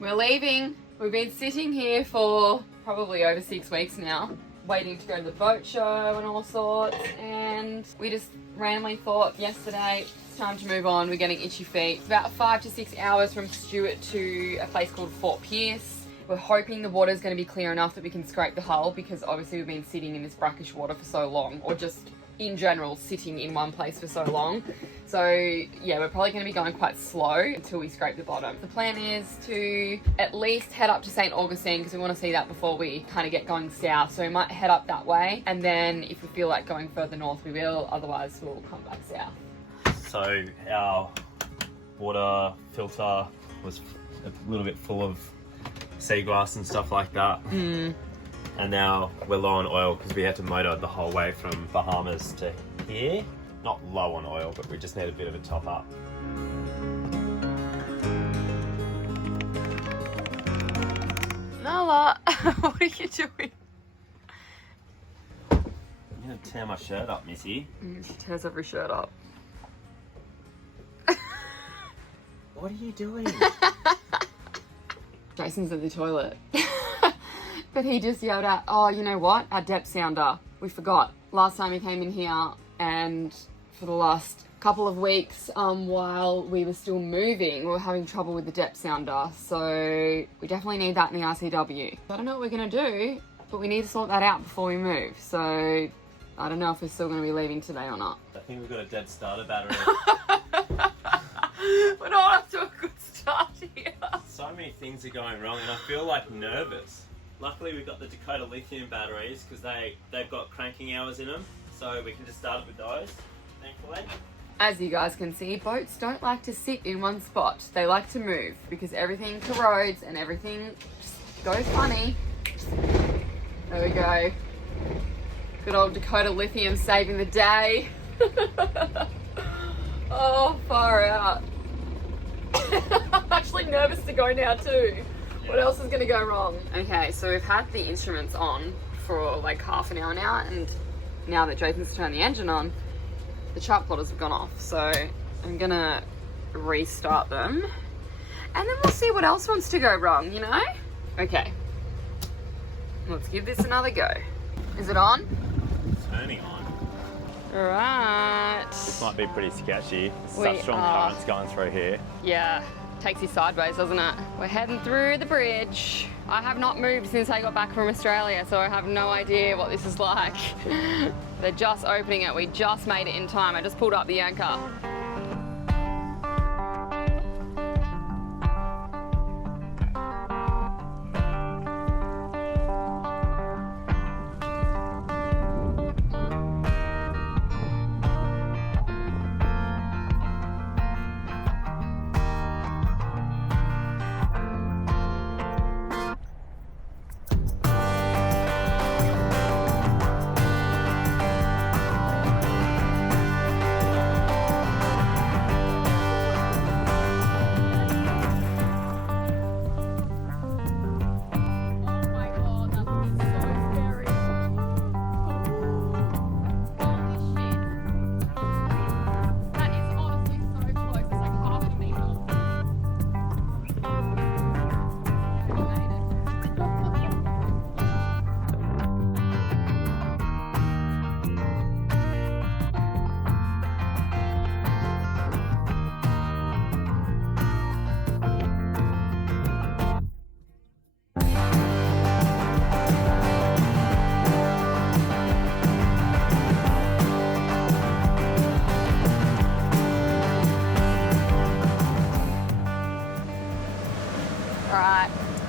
We're leaving. We've been sitting here for probably over 6 weeks now, waiting to go to the boat show and all sorts, and we just randomly thought yesterday, it's time to move on. We're getting itchy feet. It's about 5 to 6 hours from Stuart to a place called Fort Pierce. We're hoping the water's going to be clear enough that we can scrape the hull, because obviously we've been sitting in this brackish water for so long, or just in general sitting in one place for so long. So yeah, we're probably going to be going quite slow until we scrape the bottom. The plan is to at least head up to St. Augustine, because we want to see that before we kind of get going south. So we might head up that way, and then if we feel like going further north we will, otherwise we'll come back south. So our water filter was a little bit full of seagrass and stuff like that. And now we're low on oil because we had to motor the whole way from Bahamas to here. Not low on oil, but we just need a bit of a top up. Nala, what are you doing? I'm gonna tear my shirt up, Missy. She tears every shirt up. What are you doing? Jason's at the toilet. But he just yelled out, oh, you know what? Our depth sounder. We forgot. Last time he came in here, and for the last couple of weeks, while we were still moving, we were having trouble with the depth sounder. So we definitely need that in the ICW. I don't know what we're going to do, but we need to sort that out before we move. So I don't know if we're still going to be leaving today or not. I think we've got a dead starter battery. We're not off to a good start here. So many things are going wrong, and I feel like nervous. Luckily we've got the Dakota lithium batteries because they've got cranking hours in them, so we can just start it with those, thankfully. As you guys can see, boats don't like to sit in one spot. They like to move because everything corrodes and everything just goes funny. There we go. Good old Dakota lithium saving the day. Oh, far out. I'm actually nervous to go now too. What else is going to go wrong? Okay, so we've had the instruments on for like half an hour now, and now that Jason's turned the engine on, the chart plotters have gone off. So I'm going to restart them, and then we'll see what else wants to go wrong, you know? Okay, let's give this another go. Is it on? It's turning on. All right. This might be pretty sketchy. Such strong currents going through here. Yeah. Takes you sideways, doesn't it? We're heading through the bridge. I have not moved since I got back from Australia, so I have no idea what this is like. They're just opening it. We just made it in time. I just pulled up the anchor.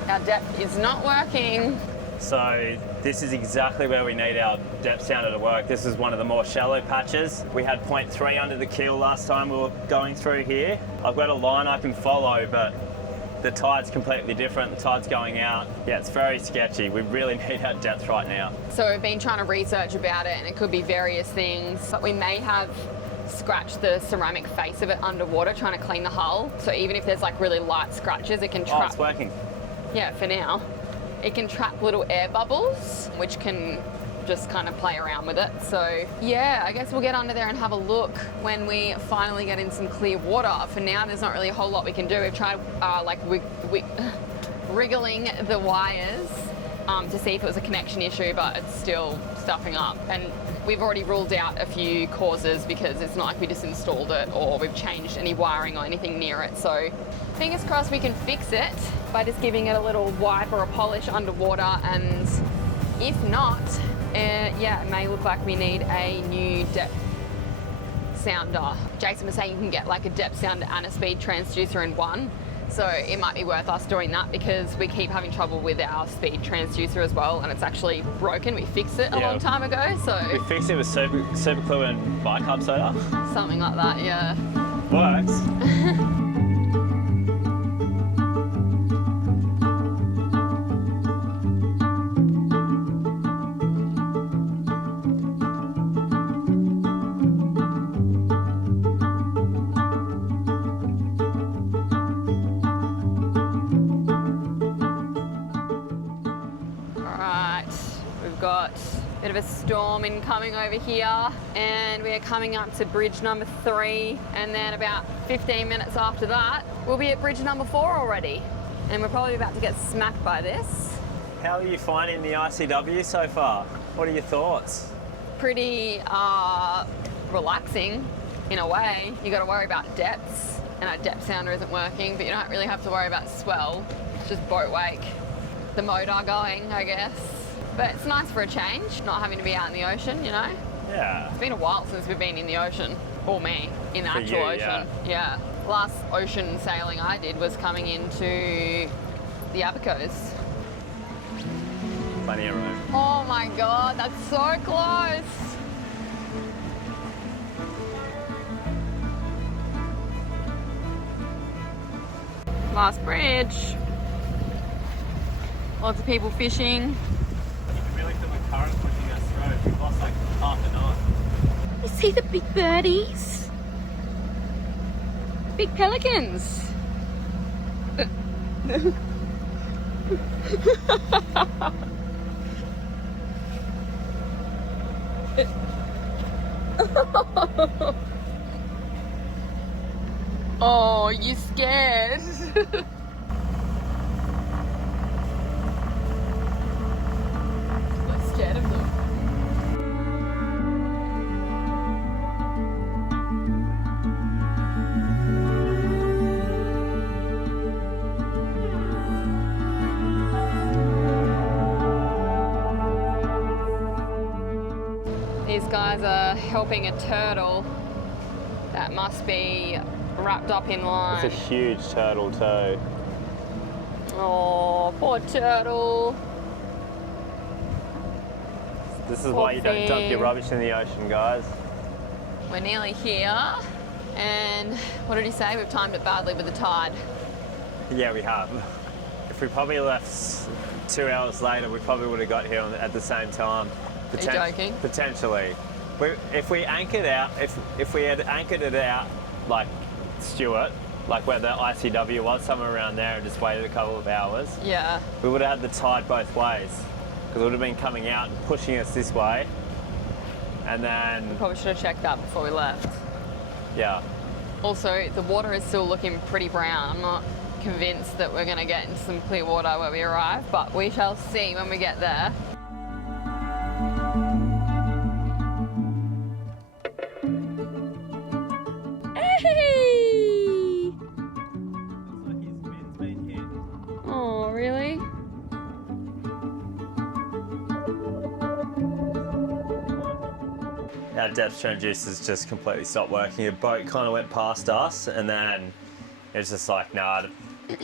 Our depth is not working. So this is exactly where we need our depth sounder to work. This is one of the more shallow patches. We had 0.3 under the keel last time we were going through here. I've got a line I can follow, but the tide's completely different. The tide's going out. Yeah, it's very sketchy. We really need our depth right now. So we've been trying to research about it, and it could be various things, but we may have scratched the ceramic face of it underwater trying to clean the hull. So even if there's like really light scratches, it can trap. Oh, it's working. Yeah, for now. It can trap little air bubbles, which can just kind of play around with it. So yeah, I guess we'll get under there and have a look when we finally get in some clear water. For now, there's not really a whole lot we can do. We've tried wriggling the wires to see if it was a connection issue, but it's still stuffing up. And we've already ruled out a few causes because it's not like we just installed it or we've changed any wiring or anything near it. So fingers crossed we can fix it by just giving it a little wipe or a polish underwater, and if not, yeah, it may look like we need a new depth sounder. Jason was saying you can get like a depth sounder and a speed transducer in one. So it might be worth us doing that because we keep having trouble with our speed transducer as well, and it's actually broken. We fixed it a long time ago, so... We fixed it with super glue and bicarb soda? Something like that, yeah. Works. Bit of a storm incoming over here, and we are coming up to bridge number 3, and then about 15 minutes after that we'll be at bridge number 4 already, and we're probably about to get smacked by this. How are you finding the ICW so far? What are your thoughts? Pretty relaxing in a way. You got to worry about depths, and our depth sounder isn't working, but you don't really have to worry about swell. It's just boat wake, the motor going, I guess. But it's nice for a change, not having to be out in the ocean, you know? Yeah. It's been a while since we've been in the ocean, or me, in the For actual you, ocean. Yeah. Last ocean sailing I did was coming into the Abacos. Plenty of room. Oh my God, that's so close. Last bridge. Lots of people fishing. Current pushing us through. We've lost like half an hour. You see the big birdies? Big pelicans. Oh, you scared? Scared of them. These guys are helping a turtle that must be wrapped up in line. It's a huge turtle too. Oh, poor turtle. This is why you don't dump your rubbish in the ocean, guys. We're nearly here, and what did he say? We've timed it badly with the tide. Yeah, we have. If we probably left 2 hours later, we probably would have got here at the same time. Are you joking? Potentially. If we anchored out, if we had anchored it out like Stuart, like where the ICW was, somewhere around there, and just waited a couple of hours, yeah, we would have had the tide both ways. Because it would have been coming out and pushing us this way, and then... We probably should have checked that before we left. Yeah. Also, the water is still looking pretty brown. I'm not convinced that we're going to get into some clear water where we arrive, but we shall see when we get there. Hey! Looks like his fin's been hit. Oh, really? Our depth transducers just completely stopped working. A boat kind of went past us, and then it's just like, nah, I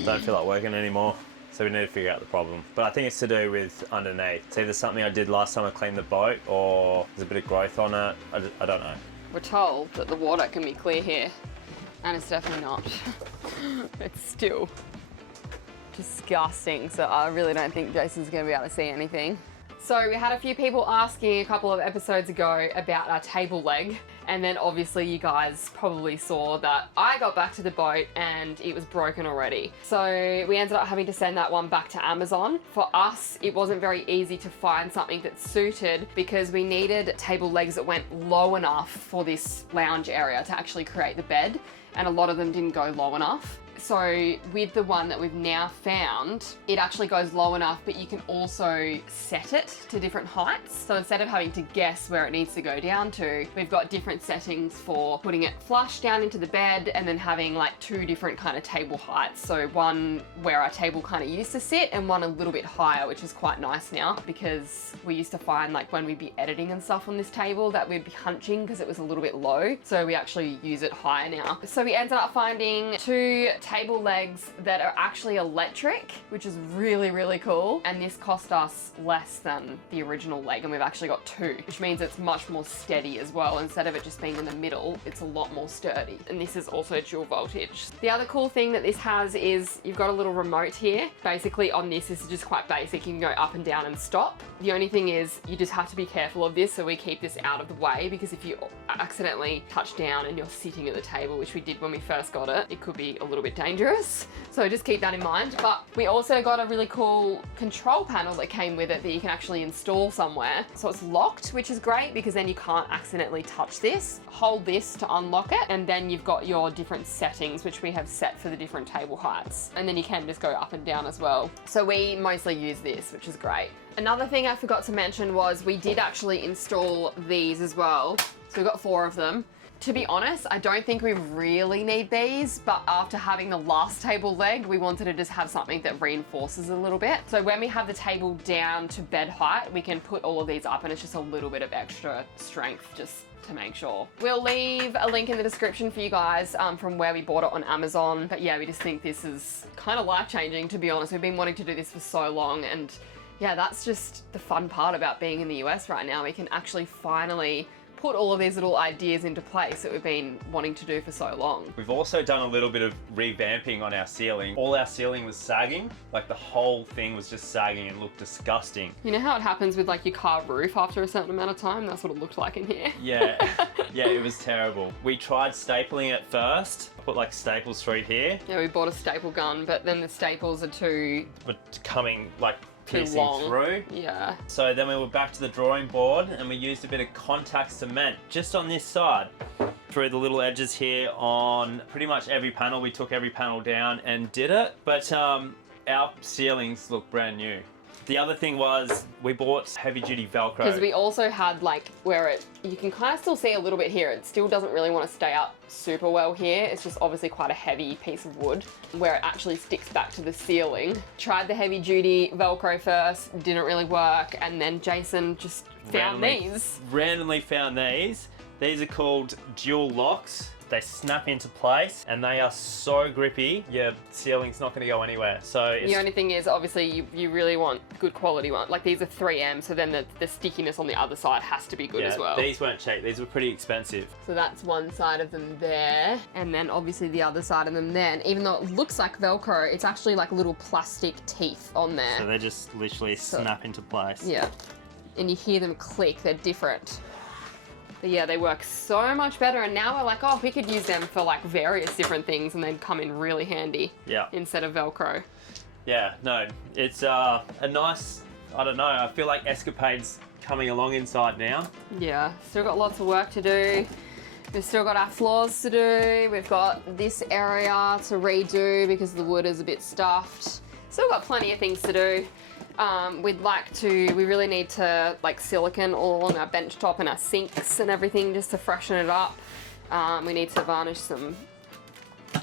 don't feel like working anymore. So we need to figure out the problem. But I think it's to do with underneath. It's either something I did last time I cleaned the boat, or there's a bit of growth on it. I don't know. We're told that the water can be clear here, and it's definitely not. It's still disgusting, so I really don't think Jason's going to be able to see anything. So we had a few people asking a couple of episodes ago about our table leg, And then obviously you guys probably saw that I got back to the boat and it was broken already. So we ended up having to send that one back to Amazon. For us, it wasn't very easy to find something that suited because we needed table legs that went low enough for this lounge area to actually create the bed, and a lot of them didn't go low enough. So with the one that we've now found, it actually goes low enough, but you can also set it to different heights. So instead of having to guess where it needs to go down to, we've got different settings for putting it flush down into the bed and then having like 2 different kind of table heights. So one where our table kind of used to sit and one a little bit higher, which is quite nice now because we used to find like when we'd be editing and stuff on this table that we'd be hunching because it was a little bit low. So we actually use it higher now. So we ended up finding 2 table legs that are actually electric, which is really, really cool. And this cost us less than the original leg, and we've actually got 2, which means it's much more steady as well. Instead of it just being in the middle, it's a lot more sturdy. And this is also dual voltage. The other cool thing that this has is you've got a little remote here. Basically on this is just quite basic. You can go up and down and stop. The only thing is you just have to be careful of this, so we keep this out of the way, because if you accidentally touch down and you're sitting at the table, which we did when we first got it, it could be a little bit dangerous. So just keep that in mind. But we also got a really cool control panel that came with it that you can actually install somewhere. So it's locked, which is great because then you can't accidentally touch this. Hold this to unlock it, and then you've got your different settings, which we have set for the different table heights. And then you can just go up and down as well. So we mostly use this, which is great. Another thing I forgot to mention was we did actually install these as well. So we've got 4 of them. To be honest, I don't think we really need these, but after having the last table leg, we wanted to just have something that reinforces a little bit. So when we have the table down to bed height, we can put all of these up, and it's just a little bit of extra strength just to make sure. We'll leave a link in the description for you guys from where we bought it on Amazon. But yeah, we just think this is kind of life-changing, to be honest. We've been wanting to do this for so long, and yeah, that's just the fun part about being in the US right now. We can actually finally put all of these little ideas into place that we've been wanting to do for so long. We've also done a little bit of revamping on our ceiling. All our ceiling was sagging, like the whole thing was just sagging and looked disgusting. You know how it happens with like your car roof after a certain amount of time? That's what it looked like in here. Yeah, yeah, it was terrible. We tried stapling it first, put like staples through here. Yeah, we bought a staple gun, but then the staples are too... But coming like too piercing long through. Yeah. So then we were back to the drawing board and we used a bit of contact cement just on this side through the little edges here on pretty much every panel. We took every panel down and did it, but our ceilings look brand new. The other thing was we bought heavy duty Velcro. Because we also had like where you can kind of still see a little bit here. It still doesn't really want to stay up super well here. It's just obviously quite a heavy piece of wood where it actually sticks back to the ceiling. Tried the heavy duty Velcro first, didn't really work. And then Jason just found these. Randomly found these. These are called dual locks. They snap into place and they are so grippy, your ceiling's not going to go anywhere. So the only thing is, obviously, you really want good quality one. Like these are 3M, so then the stickiness on the other side has to be good as well. These weren't cheap. These were pretty expensive. So that's one side of them there, and then obviously the other side of them then. Even though it looks like Velcro, it's actually like little plastic teeth on there. So they just literally snap into place. Yeah, and you hear them click. They're different. But yeah, they work so much better, and now we're like, oh, we could use them for like various different things and they'd come in really handy. Yeah. Instead of Velcro. Yeah, no, it's a nice, I don't know, I feel like Escapade's coming along inside now. Yeah, still got lots of work to do. We've still got our floors to do. We've got this area to redo because the wood is a bit stuffed. Still got plenty of things to do. We really need to like silicone all on our bench top and our sinks and everything just to freshen it up. We need to varnish some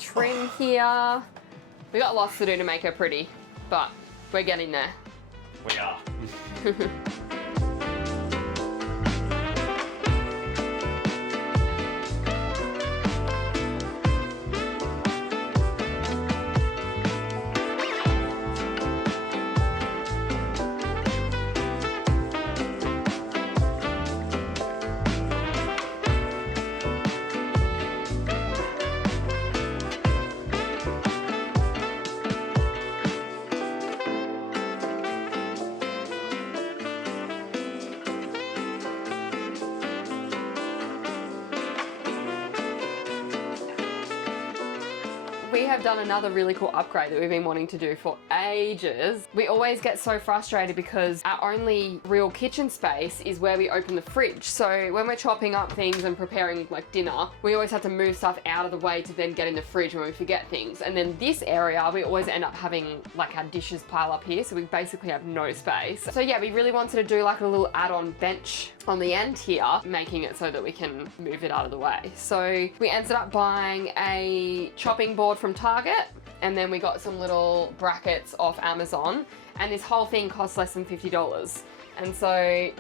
trim here. We got lots to do to make her pretty, but we're getting there. We are. have done another really cool upgrade that we've been wanting to do for ages. We always get so frustrated because our only real kitchen space is where we open the fridge. So when we're chopping up things and preparing like dinner, we always have to move stuff out of the way to then get in the fridge when we forget things. And then this area, we always end up having like our dishes pile up here. So we basically have no space. So yeah, we really wanted to do like a little add-on bench on the end here, making it so that we can move it out of the way. So we ended up buying a chopping board from Target, and then we got some little brackets off Amazon, and this whole thing costs less than $50. And so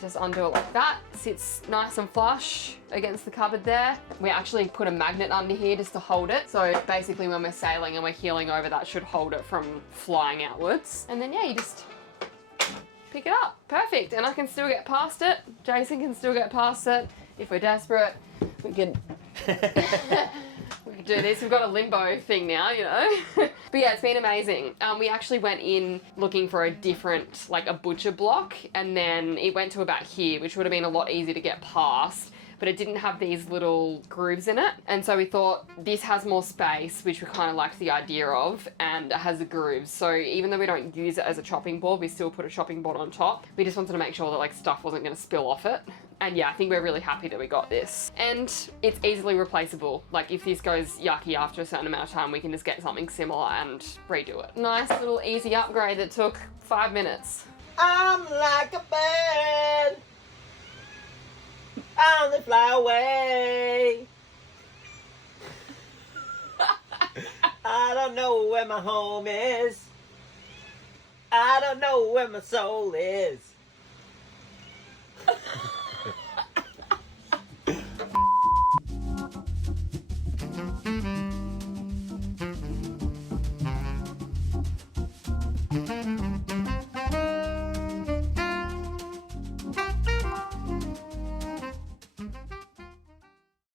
just undo it like that, sits nice and flush against the cupboard there. We actually put a magnet under here just to hold it. So basically when we're sailing and we're heeling over, that should hold it from flying outwards. And then yeah, you just pick it up. Perfect. And I can still get past it. Jason can still get past it. If we're desperate, we can we could do this. We've got a limbo thing now, you know. But yeah, it's been amazing. We actually went in looking for a different, like a butcher block, and then it went to about here, which would have been a lot easier to get past, but it didn't have these little grooves in it. And so we thought this has more space, which we kind of liked the idea of, and it has the grooves. So even though we don't use it as a chopping board, we still put a chopping board on top. We just wanted to make sure that like stuff wasn't going to spill off it. And yeah, I think we're really happy that we got this. And it's easily replaceable. Like if this goes yucky after a certain amount of time, we can just get something similar and redo it. Nice little easy upgrade that took 5 minutes. I'm like a bird. I only fly away. I don't know where my home is. I don't know where my soul is.